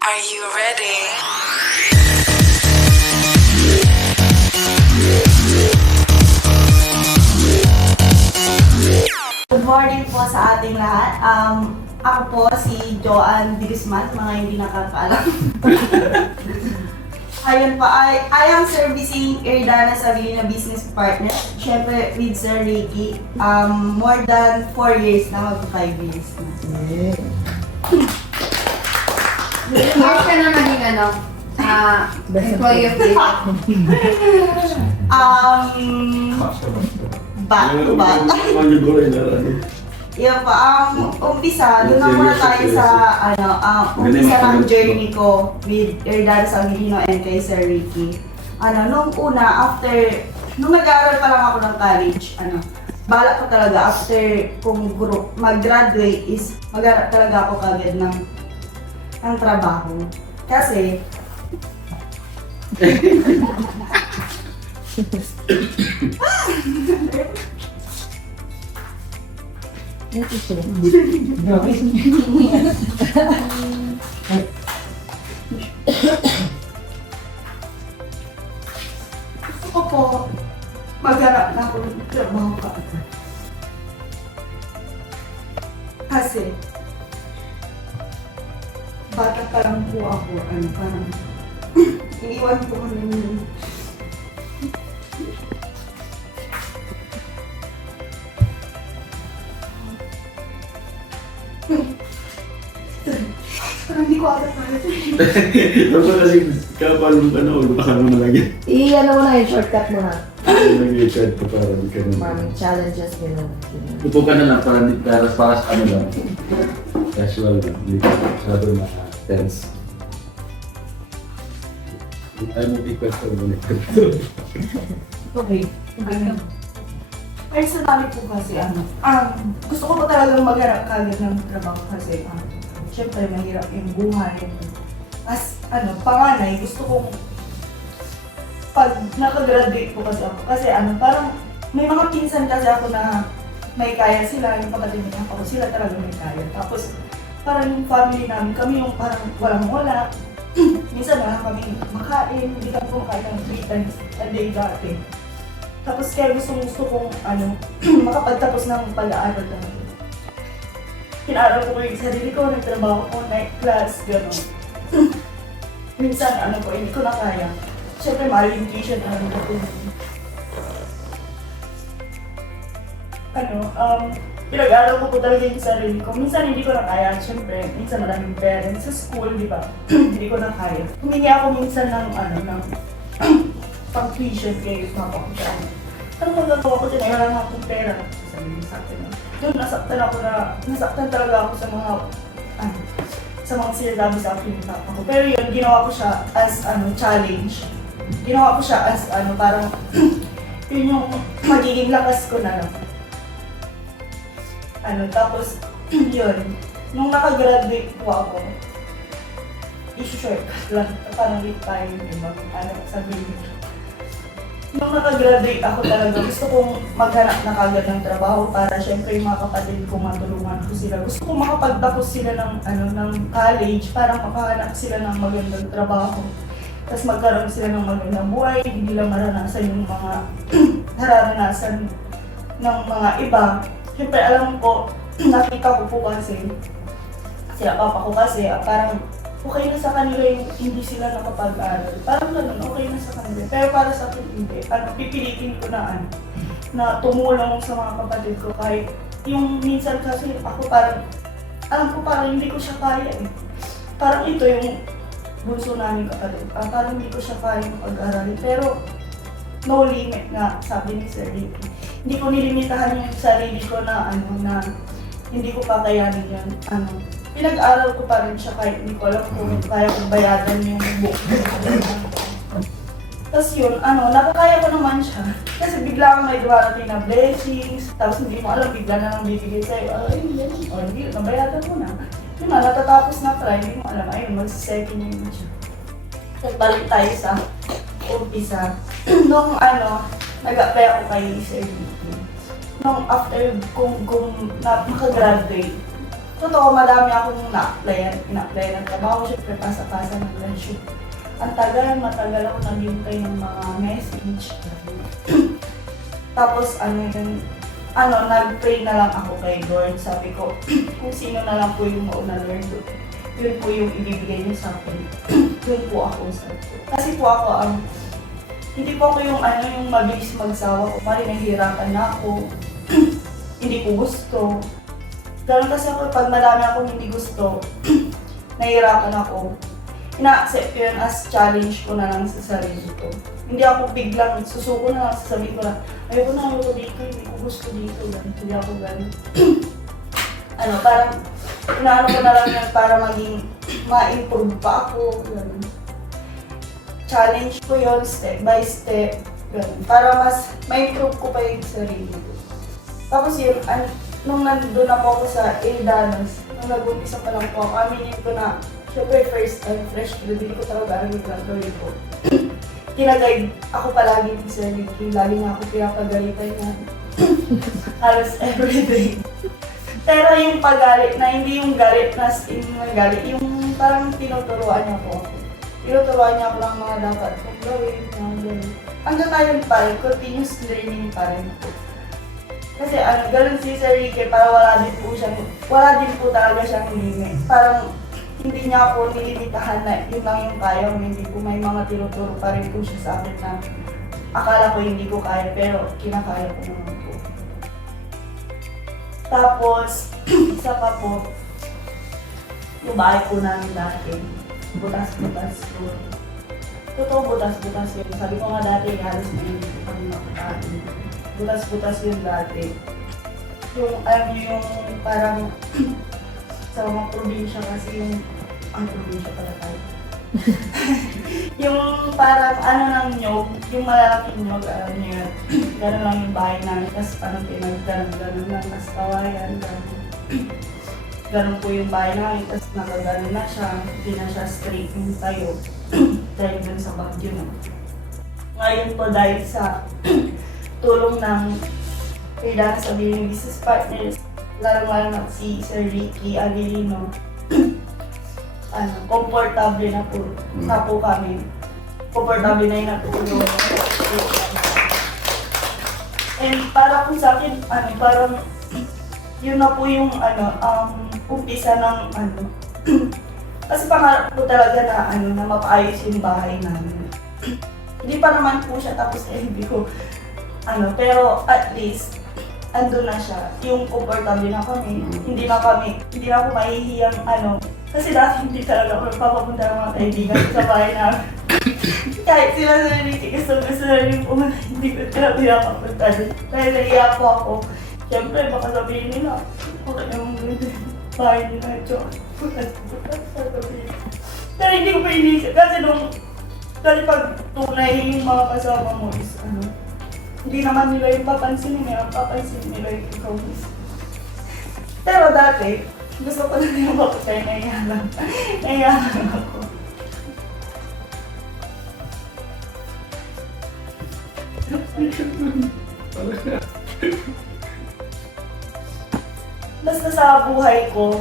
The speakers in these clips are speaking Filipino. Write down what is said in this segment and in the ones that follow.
Are you ready? Good morning po sa ating lahat. Ako po si Joanne Dirisman, mga hindi nakakaalam. Ayun po, I am servicing Irdana Sabilina Business Partner. Siyempre with Sir Ricky. More than 4 years na, mag 5 years na. Years ka na naging employee of the year. Back to back. Yun po, umpisa, doon na muna tayo sa, umpisa ng journey ko with Irdana Sabilina and kay Sir Ricky. Nung una, nung nag-aaral pa lang ako ng college, balak ko talaga after kung mag-graduate is mag-aaral talaga ako kagad ng trabaho. Kasi, gusto ko po mag-aaral na ako ng trabaho kaagad. Kasi, bata pa lang po ako, parang iniwan ko namin. Parang hindi ko agad malas. Dapat kasi kapalong ka na, ulpakan mo na lang yan. I-ano mo na yung shortcut mo na. Nag-i-chat ko para di ka na. Maraming challenges, gano'n. Upo ka na lang para sa ano lang. Casual lang. Hindi ka masyado na tense. Ay mo i-question mo nito. Okay. Personally po kasi, gusto ko po talagang mag-harap kagad ng trabaho kasi, syempre mahirap yung buhay. As, panganay, gusto kong, pag nakagraduate po kasi ako, kasi parang, may mga pinsan kasi ako na may kaya sila, yung kapatid niya ako, sila talaga may kaya. Tapos, parang yung family namin, kami yung parang walang-wala. Minsan wala kami makain, hindi kami kumakain ng 3 times a day dati. Tapos kaya gusto kong makapagtapos ng pag-aaral namin. Pinaaral ko yung sarili ko, nagtrabaho ko, night class, gano'n. Minsan hindi ko na kaya. Siyempre mahal yung tuition ko. Pinag-aaral ko po talaga yung sarili ko. Minsan hindi ko na kaya, siyempre, minsan maraming parents sa school, di ba? Hindi ko na kaya. Humingi ako minsan ng pang-tuition kay papa ko siya. Ano magagawa ko dyan? Wala na akong pera. Sabi niya sa akin. Doon nasaktan talaga ako sa mga sinasabi sa akin ng papa ko. Pero yun, ginawa ko siya as challenge. Ginawa ko siya as parang yun yung magiging lakas ko na lang. Tapos yun, nung nakagraduate po ako, i-shortcut lang, parang late tayo, diba? Sabihin. Nung nakagraduate ako talaga, gusto kong maghanap na kagad ng trabaho para syempre yung mga kapatid ko matulungan ko sila. Gusto kong makapagtapos sila ng college para makahanap sila ng magandang trabaho. Tapos magkaroon sila ng magandang buhay, hindi nila maranasan yung mga nararanasan ng mga iba. Siyempre alam ko, nakita ko po kasi, sila papa ko kasi, parang okay na sa kanila yung hindi sila nakapag-aral. Parang ganun, okay na sa kanila. Pero para sa akin hindi. Pipilitin ko na tumulong sa mga kapatid ko kahit yung minsan kasi ako parang, alam ko parang hindi ko siya kaya eh. Parang ito yung bunso namin kapatid. Parang hindi ko siya kaya pag-aralin. Pero no limit nga, sabi ni Sir Ricky. Hindi ko nilimitahan yung sarili ko na na hindi ko kakayanin yan. Pinag-aral ko pa rin siya kahit hindi ko alam kung kaya kong bayadan yung book. Tapos yun, nakakaya ko naman siya. Kasi bigla may dumarating na blessings, tapos hindi mo alam, bigla na lang bibigay sa'yo. Hindi, nabayadan mo na. Yun na, natatapos na pala, hindi mo alam, ayun, mag-second year na siya. Nagbalik tayo sa umpisa. Nung nag-apply ako kay Sir Ricky. Nung after kung makagraduate, Totoo, madami akong na-applyan ng trabaho. Siyempre, pasa-pasa ng resume. Ang matagal ako naghintay ng mga message. Tapos, nag-pray na lang ako kay Lord. Sabi ko, kung sino na lang po yung mauna Lord, yun po yung ibibigay niyo sa akin. Yun po ako sa Kasi po ako, hindi po ako yung mabilis magsawa ko. Mali, nahihirapan na ako. Hindi ko gusto. Ganun kasi ako, pag madami akong hindi gusto, nahihirapan ako. Ina-accept ko yun as challenge ko na lang sa sarili ko. Hindi ako biglang susuko na lang, sasabihin ko lang, ayoko dito, hindi ko gusto dito, hindi ako ganun. Parang, inaano ko na lang yan para maging ma-improve pa ako, ganun. Challenge ko yun, step by step, ganun. Para mas ma-improve ko pa yung sarili ko. Tapos yun, nung nandun na po ako sa Ildanos, nung nag-umpisa pa lang po ako, aminin ko na, syempre first time, fresh graduate, hindi ko talaga alam yung gagawin ko. Kinaguide ako palagi ni Sir Ricky, lagi nga ako pinapagalitan niya. Halos everyday. Pero yung pagalit na, hindi yung galit na galit, yung parang tinuturuan niya po ako. Tinuturuan niya ako lang mga dapat kong gawin, mga gawin. Hanggang tayo pa rin, continuous learning pa rin po. Kasi ganun si Sir Ricky, para wala din po talaga siyang limit. Parang hindi niya ako nilimitahan na yun lang yung kaya mo, hindi ko may mga tinuturo pa rin po siya sa akin na akala ko hindi ko kaya, pero kinakaya ko naman po. Tapos, isa pa po, yung bahay po namin dati, butas-butas po. Totoo, butas-butas yun. Sabi ko nga dati, halos na hindi ko kami makakain. Butas-butas yun dati. Yung, yung parang, sa mga probinsya kasi ang probinsya pala tayo. Yung parang ng nyog, yung malalaking nyog, alam niyo yun. Gano'n lang yung bahay namin, tapos parang pinag-ganon lang, tapos kawayan, gano'n. Gano'n po yung bahay namin, tapos nakaganon na siya, hindi na siya straight yung tayo. Dahil dun sa bagyo na. Ngayon po dahil sa tulong ng kailangan sabihin ng business partners, lalo na si Sir Ricky Aguilino, komportable na po kami. Komportable na yung natulog. And para po sa akin, parang yun na po yung umpisa ng kasi pangarap po talaga na mapaayos yung bahay namin. Hindi pa naman po siya tapos hindi ko pero at least andun na siya. Yung comfortable na kami. Hindi na ako mahihiyang kasi dati hindi talaga ako nagpapapunta ng mga kaibigan sa bahay namin. Kahit sila sa Ricky, gusto na rin po, hindi ko sila pinapapunta rin. Dahil naiya po ako. Siyempre, baka sabihin nila, bakit naman gawin bahay nila, Diyo. Pero hindi ko pa inisip. Kasi pag tunay yung mga kasama mo is hindi naman nila yung papansin nila, papansin nila yung ikaw mismo. Pero dati, gusto ko na yung bakit kayo naiyalang. Naiyalang ako. Basta sa buhay ko,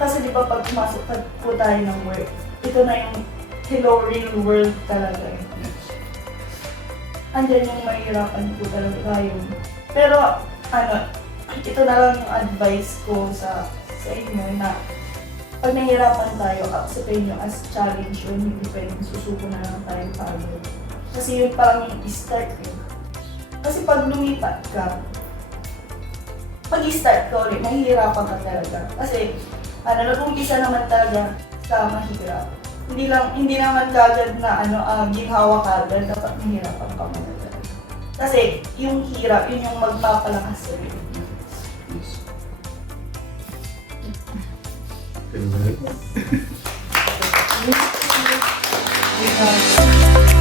kasi di ba pag pumasok po tayo ng work, ito na yung hello real world talaga. Andyan yung mahirapan po talaga tayo. Pero, ito na lang yung advice ko sa inyo na pag nahirapan tayo, acceptin nyo as challenge yun, hindi pwedeng susuko na lang tayo tayo. Kasi yun parang yung start eh. Kasi pag lumipat ka, pag-start ka ulit, mahihirapan ka talaga. Kasi, nag-umpisa naman talaga sa mahirap. Hindi naman kagad na ginhawa kagad, dapat mahirapan ka muna talaga. Kasi yung hirap, yun yung magpapalakas sa'yo. Thank you.